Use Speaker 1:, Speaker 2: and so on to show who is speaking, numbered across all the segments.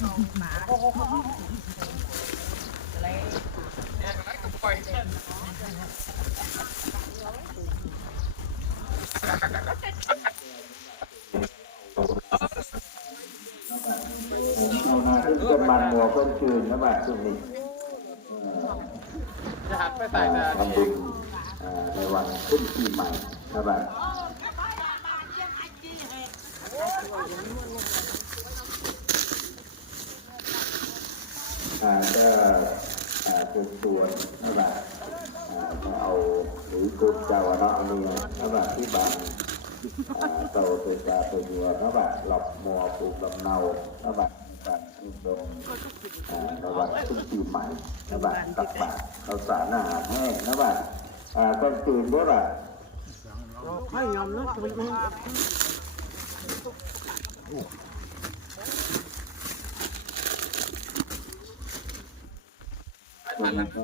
Speaker 1: ต้นเป็นมันหัวคนคืนนะบัดช่วงนี้
Speaker 2: จะหันไปใส่
Speaker 1: อ่า
Speaker 2: แต่
Speaker 1: ทำบุญอ่าในวันขึ้นปีใหม่นะบัดอ่า ก็อ่าเป็นส่วนนะบัดอ่ามาเอาหรือกุญเจ้าเนาะนี่นะบัดที่บางอ่าเตาเตจาเตยัวนะบัดหลับมัวปลูกลำเนานะบัดการขึ้นลงอ่านะบัดขึ้นปีใหม่นะบัดตักบาตรเราสารอาหารแห้งนะบัดอ่าต้นจืนด้วยล่ะ
Speaker 3: ให้ยอมนะจะไปนั่ง
Speaker 1: มันก็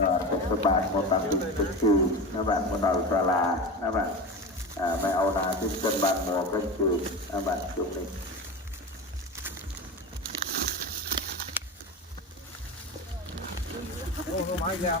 Speaker 1: อ่าเทศบาลโมตังเป็นต้นจืนนะบัดโมดาลาลานะบัดอ่าไม่เอานาขึ้นต้นบานมัวเป็นจืนนะบัดจุงนี้
Speaker 2: โอ้โหมาอีกแล้ว